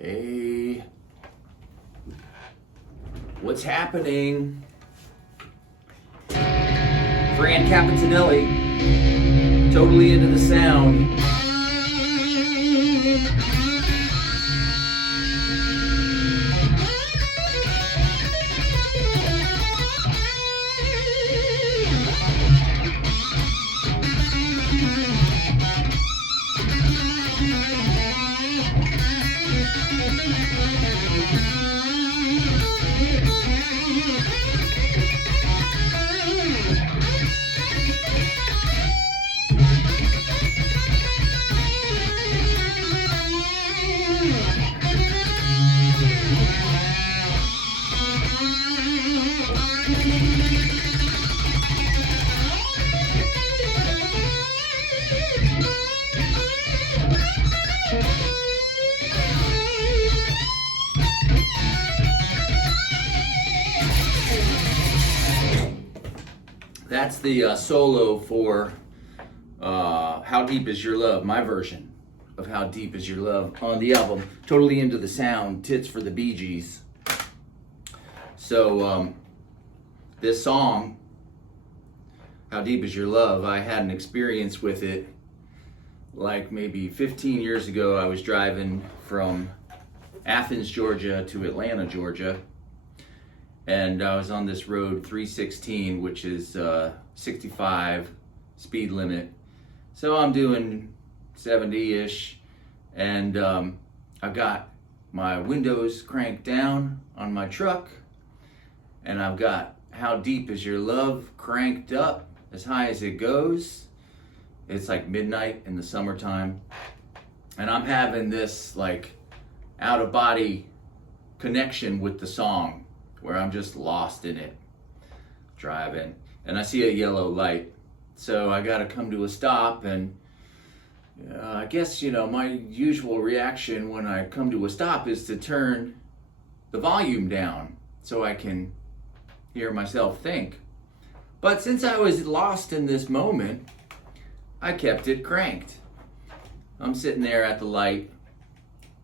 Hey, what's happening? Fran Capitanelli, totally into the sound. That's the solo for How Deep Is Your Love, my version of How Deep Is Your Love on the album, Totally Into the Sound, T.I.T.S for the Bee Gees. So this song, How Deep Is Your Love, I had an experience with it like maybe 15 years ago. I was driving from Athens, Georgia to Atlanta, Georgia. And I was on this road 316, which is 65 speed limit. So I'm doing 70-ish, and I've got my windows cranked down on my truck, and I've got How Deep Is Your Love cranked up as high as it goes. It's like midnight in the summertime, and I'm having this like out-of-body connection with the song, where I'm just lost in it, driving, and I see a yellow light. So I gotta come to a stop, and I guess, my usual reaction when I come to a stop is to turn the volume down so I can hear myself think. But since I was lost in this moment, I kept it cranked. I'm sitting there at the light,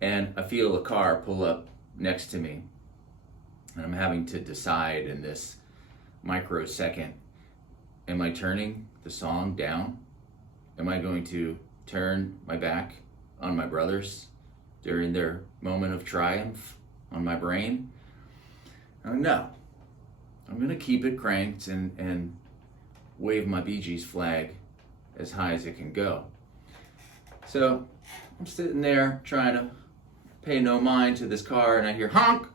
and I feel a car pull up next to me. And I'm having to decide in this microsecond, am I turning the song down? Am I going to turn my back on my brothers during their moment of triumph on my brain? No, I'm gonna keep it cranked and wave my Bee Gees flag as high as it can go. So I'm sitting there trying to pay no mind to this car, and I hear honk.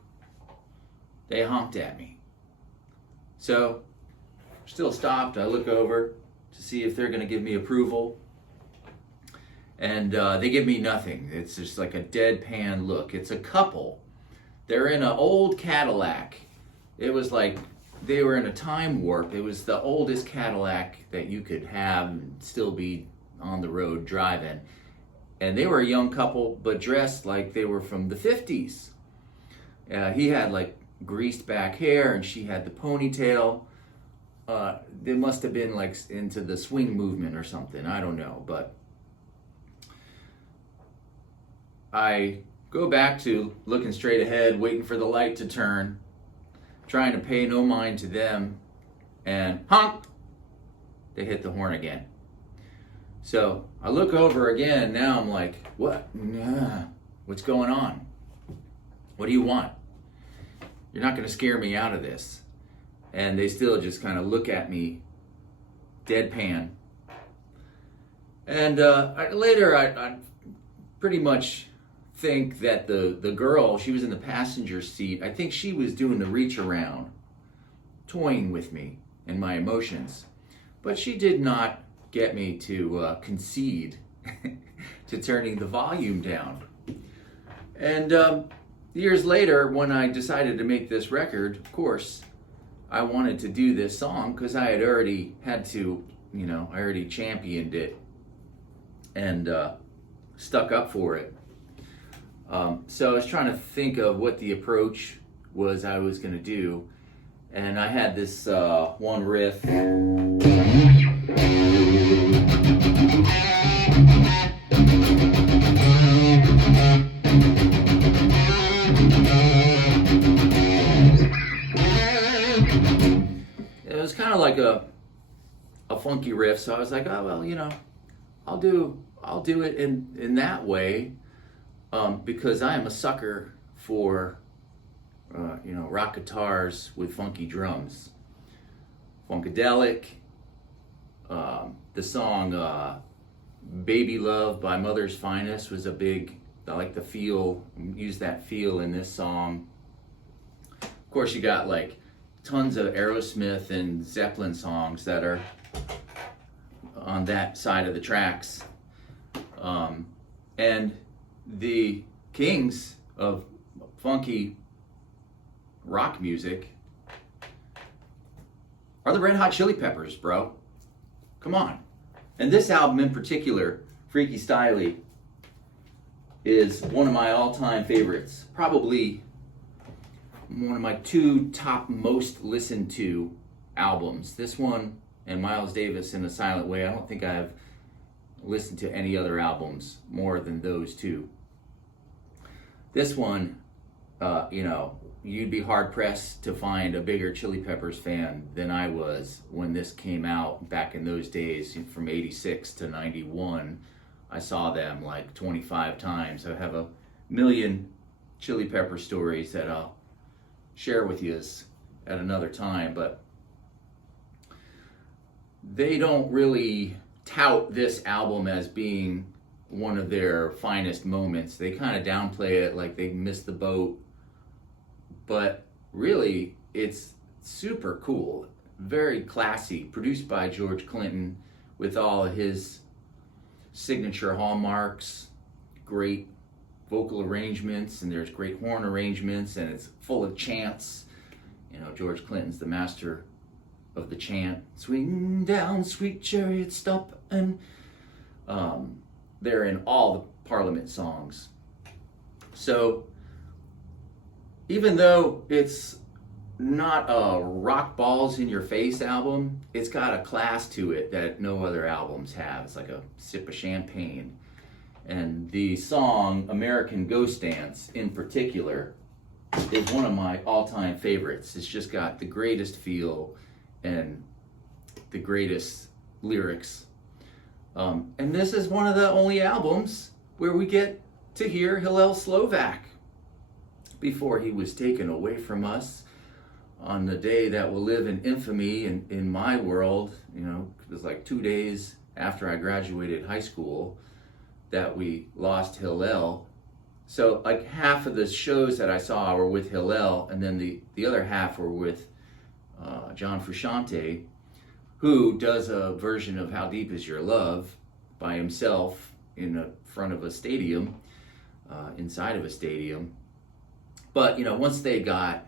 They honked at me. So, still stopped. I look over to see if they're going to give me approval. And they give me nothing. It's just like a deadpan look. It's a couple. They're in an old Cadillac. It was like they were in a time warp. It was the oldest Cadillac that you could have and still be on the road driving. And they were a young couple, but dressed like they were from the 50s. He had like greased back hair, and she had the ponytail. They must have been like into the swing movement or something, I don't know. But I go back to looking straight ahead, waiting for the light to turn, trying to pay no mind to them, and honk, they hit the horn again. So I look over again. Now I'm like, what? What's going on? What do you want? You're not going to scare me out of this. And they still just kind of look at me deadpan. And later I pretty much think that the girl, she was in the passenger seat. I think she was doing the reach around, toying with me and my emotions. But she did not get me to concede to turning the volume down. And years later, when I decided to make this record, of course, I wanted to do this song because I had already had to, I already championed it and stuck up for it. So I was trying to think of what the approach was I was going to do. And I had this one riff. a funky riff, so I was like, oh well, I'll do it in that way, because I am a sucker for rock guitars with funky drums. Funkadelic, the song Baby Love by Mother's Finest was I like the feel, use that feel in this song. Of course, you got like tons of Aerosmith and Zeppelin songs that are on that side of the tracks. And the kings of funky rock music are the Red Hot Chili Peppers, bro. Come on. And this album in particular, Freaky Styley, is one of my all-time favorites. Probably one of my 2 top most listened to albums. This one and Miles Davis in a Silent Way. I don't think I've listened to any other albums more than those 2. This one, you'd be hard-pressed to find a bigger Chili Peppers fan than I was when this came out back in those days. From 86 to 91, I saw them like 25 times. I have a million Chili Pepper stories that I'll share with you at another time, but they don't really tout this album as being one of their finest moments. They kind of downplay it like they missed the boat, but really it's super cool, very classy, produced by George Clinton with all of his signature hallmarks, great vocal arrangements, and there's great horn arrangements, and it's full of chants. George Clinton's the master of the chant. Swing down, sweet chariot, stop, and they're in all the Parliament songs. So even though it's not a rock balls in your face album, it's got a class to it that no other albums have. It's like a sip of champagne. And the song American Ghost Dance in particular is one of my all-time favorites. It's just got the greatest feel and the greatest lyrics. And this is one of the only albums where we get to hear Hillel Slovak before he was taken away from us on the day that will live in infamy in my world. It was like 2 days after I graduated high school that we lost Hillel. So like half of the shows that I saw were with Hillel, and then the other half were with John Frusciante, who does a version of How Deep Is Your Love by himself in the front of a stadium, inside of a stadium. But once they got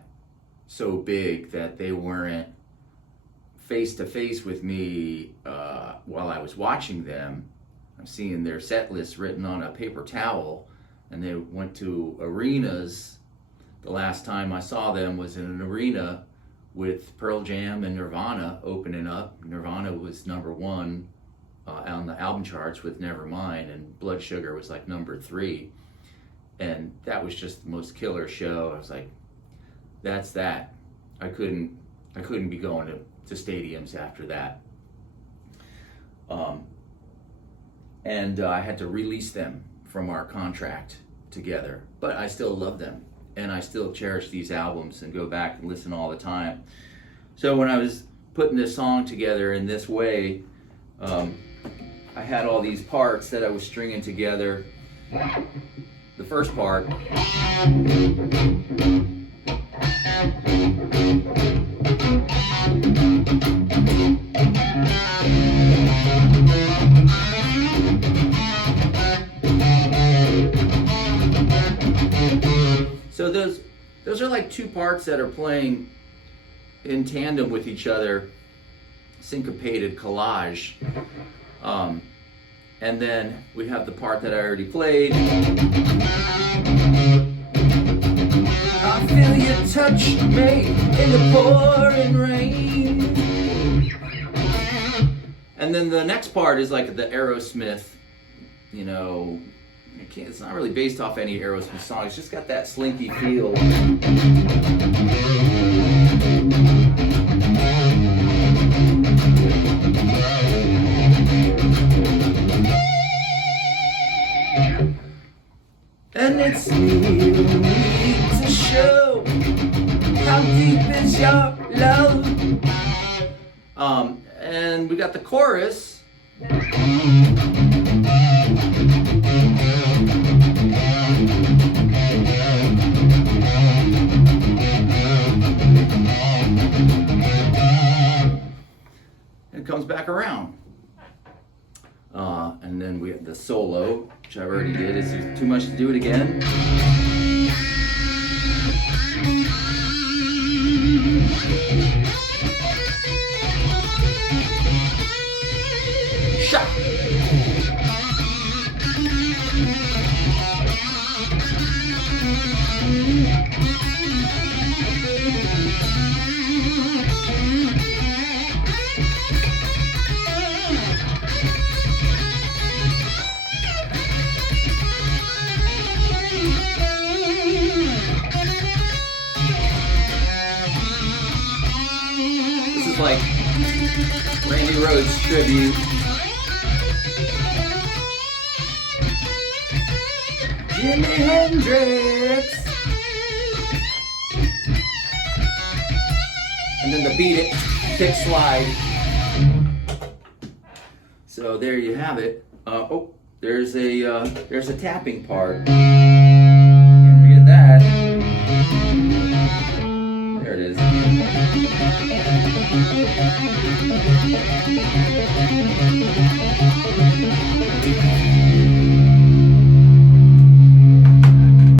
so big that they weren't face to face with me while I was watching them, I'm seeing their set list written on a paper towel, and they went to arenas. The last time I saw them was in an arena with Pearl Jam and Nirvana opening up. Nirvana was #1 on the album charts with Nevermind, and Blood Sugar was like #3. And that was just the most killer show. I was like, that's that. I couldn't be going to stadiums after that. And I had to release them from our contract together, but I still love them, and I still cherish these albums and go back and listen all the time. So when I was putting this song together in this way, I had all these parts that I was stringing together. The first part so those are like 2 parts that are playing in tandem with each other, syncopated collage. And then we have the part that I already played. I feel you touch me in the pouring rain. And then the next part is like the Aerosmith, it's not really based off any Aerosmith song. It's just got that slinky feel. and it's me to show how deep is your love. And we got the chorus. It comes back around. And then we have the solo, which I already did. Is it too much to do it again? Shot. This is like Randy Rhoads tribute. Jimi Hendrix. And then the beat it, kick slide. So there you have it. Oh, there's a tapping part. And we get that. There it is.